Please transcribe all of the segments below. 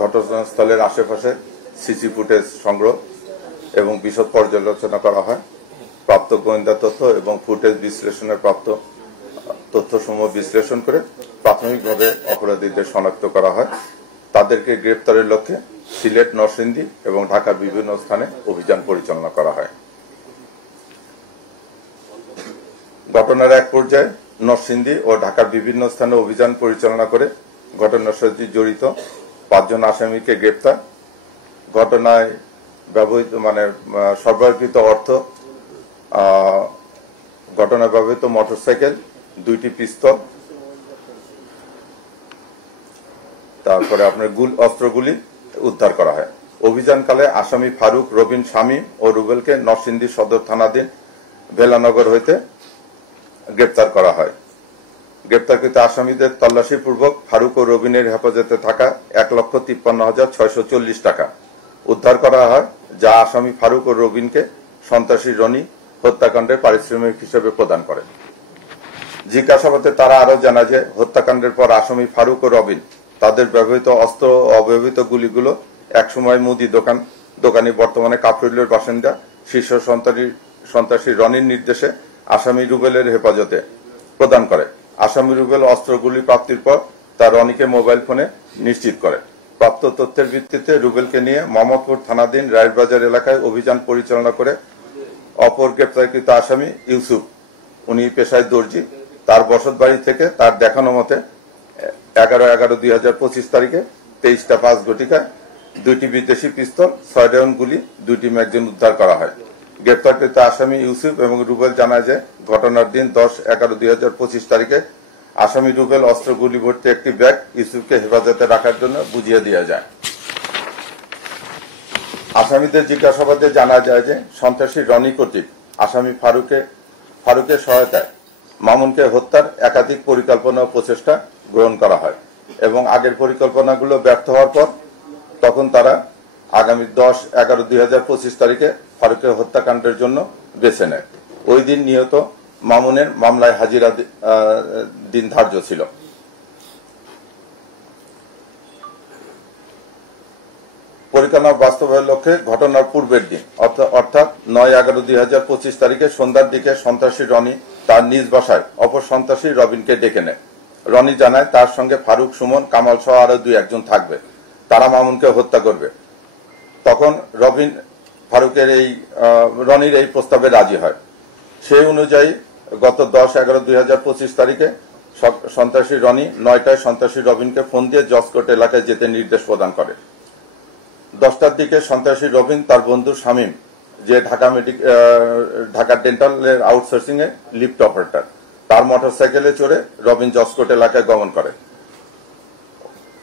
ঘটনাস্থলের আশেপাশে CC footage সংগ্রহ এবং বিশদ পর্যালোচনা করা হয়। প্রাপ্ত গোয়েন্দা তথ্য এবং ফুটেজ বিশ্লেষণের প্রাপ্ত তথ্যসমূহ বিশ্লেষণ করে প্রাথমিকভাবে অপরাধীদের শনাক্ত করা হয়। তাদেরকে গ্রেপ্তারের লক্ষ্যে সিলেট, নরসিংদী এবং ঢাকার বিভিন্ন স্থানে অভিযান পরিচালনা করা হয়। ঘটনার এক পর্যায়ে নরসিংদী ও ঢাকার বিভিন্ন স্থানে অভিযান পরিচালনা করে ঘটনার সাথে জড়িত 5 জন আসামিকে গ্রেপ্তার। ঘটনায় ব্যবহৃত সরবরাহকৃত অর্থ, ঘটনায় ব্যবহৃত মোটরসাইকেল, 2টি পিস্তল, তারপরে আপনার অস্ত্রগুলি উদ্ধার করা হয়। অভিযানকালে আসামি ফারুক, রবিন, শামীম ও রুবেলকে নরসিংদী সদর থানাধীন বেলানগর হইতে গ্রেপ্তার করা হয়। গ্রেপ্তারকৃত আসামিদের তল্লাশিপূর্বক ফারুক ও রবিনের হেফাজতে থাকা 1,53,640 টাকা উদ্ধার করা হয়, যা আসামি ফারুক ও রবিনকে সন্ত্রাসী রনি হত্যাকাণ্ডের পারিশ্রমিক হিসেবে প্রদান করে। জিজ্ঞাসাবাদে তারা আরো জানায় যে হত্যাকাণ্ডের পর আসামি ফারুক ও রবিন তাদের ব্যবহৃত অস্ত্র ও অব্যবহৃত গুলিগুলো একসময় মুদি দোকানি বর্তমানে কাফরুলের বাসিন্দা শীর্ষ সন্ত্রাসী রনির নির্দেশে আসামি রুবেলের হেফাজতে প্রদান করে। আসামি রুবেল অস্ত্রগুলি প্রাপ্তির পর তা রনিকে মোবাইল ফোনে নিশ্চিত করে। প্রাপ্ত তথ্যের ভিত্তিতে রুবেলকে নিয়ে মোহাম্মদপুর থানাধীন রায়েরবাজার এলাকায় অভিযান পরিচালনা করে অপর গ্রেপ্তারকৃত আসামি ইউসুফ, উনি পেশায় দর্জি, তার বসত বাড়ি থেকে তার দেখানো মতে 11/11/2025 তারিখে 23টা 5 ঘটিকায় 2টি বিদেশি পিস্তল, 6 রাউন্ড গুলি, 2টি ম্যাগাজিন উদ্ধার করা হয়। গ্রেপ্তারকৃত আসামি ইউসুফ এবং রুবেল জানায় যে ঘটনার দিন 10/11/2025 তারিখে আসামি রুবেল অস্ত্রগুলি ভর্তি একটি ব্যাগ ইউসুফকে হেফাজতে রাখার জন্য বুঝিয়ে দেওয়া যায়। আসামিদের জিজ্ঞাসাবাদে জানা যায় যে সন্ত্রাসী রনি কর্তৃক আসামি ফারুকের সহায়তায় মামুনকে হত্যার একাধিক পরিকল্পনা ও প্রচেষ্টা গ্রহণ করা হয় এবং আগের পরিকল্পনাগুলো ব্যর্থ হওয়ার পর তখন তারা আগামী 10/11/2025 তারিখে ফারুকের হত্যাকাণ্ডের জন্য বেছে নেয়। ওই দিন নিহত মামুনের মামলায় হাজিরা দিন ধার্য ছিল। পরিকল্পনা বাস্তবায়নের লক্ষ্যে ঘটনার পূর্বের দিন অর্থাৎ 9/11/2025 তারিখে সন্ধ্যার দিকে সন্ত্রাসী রনি তার নিজ বাসায় অপর সন্ত্রাসী রবিনকে ডেকে নেয়। রনি জানায় তার সঙ্গে ফারুক, সুমন, কামাল সহ আরো 2-1 থাকবে, তারা মামুনকে হত্যা করবে। তখন রবিন ফারুকের রনির এই প্রস্তাবে রাজি হয়। সেই অনুযায়ী গত 10/11/2025 তারিখে সন্ত্রাসী রনি 9টায় সন্ত্রাসী রবিনকে ফোন দিয়ে জজকোর্ট এলাকায় যেতে নির্দেশ প্রদান করে। 10টার দিকে সন্ত্রাসী রবিন তার বন্ধু শামীম, যে ঢাকা ডেন্টালের আউটসোর্সিং এ লিফট অপারেটর, তার মোটরসাইকেলে চড়ে রবিন জজকোর্ট এলাকায় গমন করে।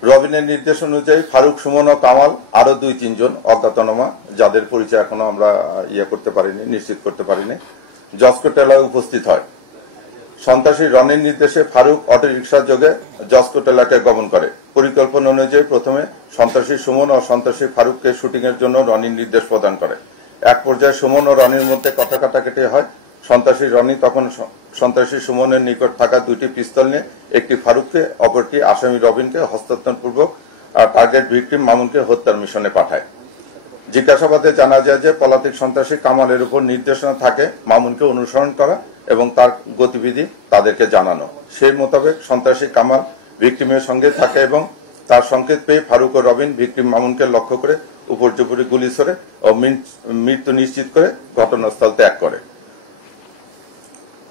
রবিনের নির্দেশ অনুযায়ী ফারুক, সুমন ও কামাল আরো 2-3 জন অজ্ঞাতনামা, যাদের পরিচয় এখনো আমরা নিশ্চিত করতে পারিনি, জজকোর্ট এলাকায় উপস্থিত হয়। সন্ত্রাসী রনির নির্দেশে ফারুক অটোরিকশা যোগে জজকোর্ট এলাকায় গমন করে। পরিকল্পনা অনুযায়ী প্রথমে সন্ত্রাসী সুমন ও সন্ত্রাসী ফারুককে শুটিং এর জন্য রনির নির্দেশ প্রদান করে। এক পর্যায়ে সুমন ও রনির মধ্যে কথা কাটাকাটি হয়। সন্ত্রাসী রনি তখন সন্ত্রাসী সুমনের নিকট থাকা 2টি পিস্তল নিয়ে একটি ফারুককে, অপরটি আসামি রবিনকে হস্তান্তরপূর্বক টার্গেট ভিকটিম মামুনকে হত্যার মিশনে পাঠায়। জিজ্ঞাসাবাদে জানা যায় যে পলাতক সন্ত্রাসী কামালের উপর নির্দেশনা থাকে মামুনকে অনুসরণ করা এবং তার গতিবিধি তাদেরকে জানানো। সেই মোতাবেক সন্ত্রাসী কামাল ভিকটিমের সঙ্গে থাকে এবং তার সংকেত পেয়ে ফারুক ও রবিন ভিকটিম মামুনকে লক্ষ্য করে উপর্যুপরি গুলি ছোড়ে ও মৃত্যু নিশ্চিত করে ঘটনাস্থল ত্যাগ করে।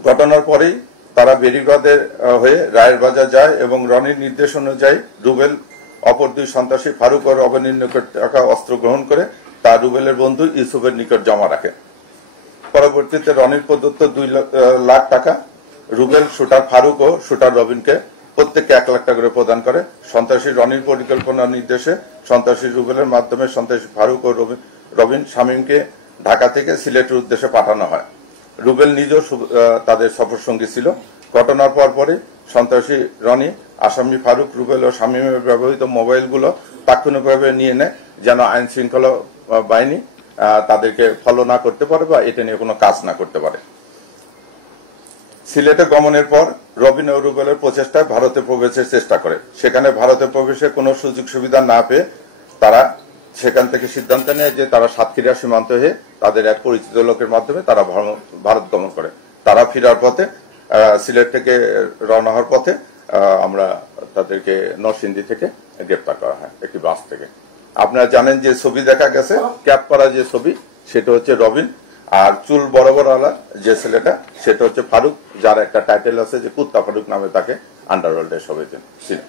ঘটনার পরেই তারা বেরিবাদের হয়ে রায়েরবাজার যায় এবং রনির নির্দেশ অনুযায়ী রুবেল অপর 2 সন্ত্রাসী ফারুক ও রবিনের নিকট টাকা অস্ত্র গ্রহণ করে তা রুবেলের বন্ধু ইউসুফের নিকট জমা রাখে। পরবর্তীতে রনির প্রদত্ত 2 লাখ টাকা রুবেল, শুটার ফারুক ও শুটার রবিনকে প্রত্যেককে 1 লাখ টাকা করে প্রদান করে। সন্ত্রাসী রনির পরিকল্পনা নির্দেশে সন্ত্রাসী রুবেলের মাধ্যমে সন্ত্রাসী ফারুক ও রবিন শামীমকে ঢাকা থেকে সিলেটের উদ্দেশ্যে পাঠানো হয়। রুবেল নিজেও তাদের সফরসঙ্গী ছিল। ঘটনার পরপরই সন্ত্রাসী রনি আসামি ফারুক, রুবেল ও শামীমের ব্যবহৃত মোবাইলগুলো তাৎক্ষণিকভাবে নিয়ে নেয়, যেন আইন শৃঙ্খলা বাহিনী তাদেরকে ফলো না করতে পারে বা এটা নিয়ে কোনো কাজ না করতে পারে। সিলেটে গমনের পর রবিন ও রুবেলের প্রচেষ্টায় ভারতে প্রবেশের চেষ্টা করে। সেখানে ভারতে প্রবেশের কোনো সুযোগ সুবিধা না পেয়ে তারা সেখান থেকে সিদ্ধান্ত নেয় যে তারা সাতক্ষীরা সীমান্ত হয়ে তাদের এক পরিচিত লোকের মাধ্যমে তারা ভারত গমন করে। তারা ফেরার পথে সিলেট থেকে রওনা হওয়ার পথে আমরা তাদেরকে নরসিংদী থেকে গ্রেপ্তার করা হয় একটি বাস থেকে। আপনারা জানেন যে ছবি দেখা গেছে, ক্যাপ করা যে ছবি সেটা হচ্ছে রবিন, আর চুল বরাবর আলা যে ছেলেটা সেটা হচ্ছে ফারুক, যার একটা টাইটেল আছে যে কুত্তা ফারুক নামে তাকে আন্ডারওয়ার্ল্ডের সবাই ছিল।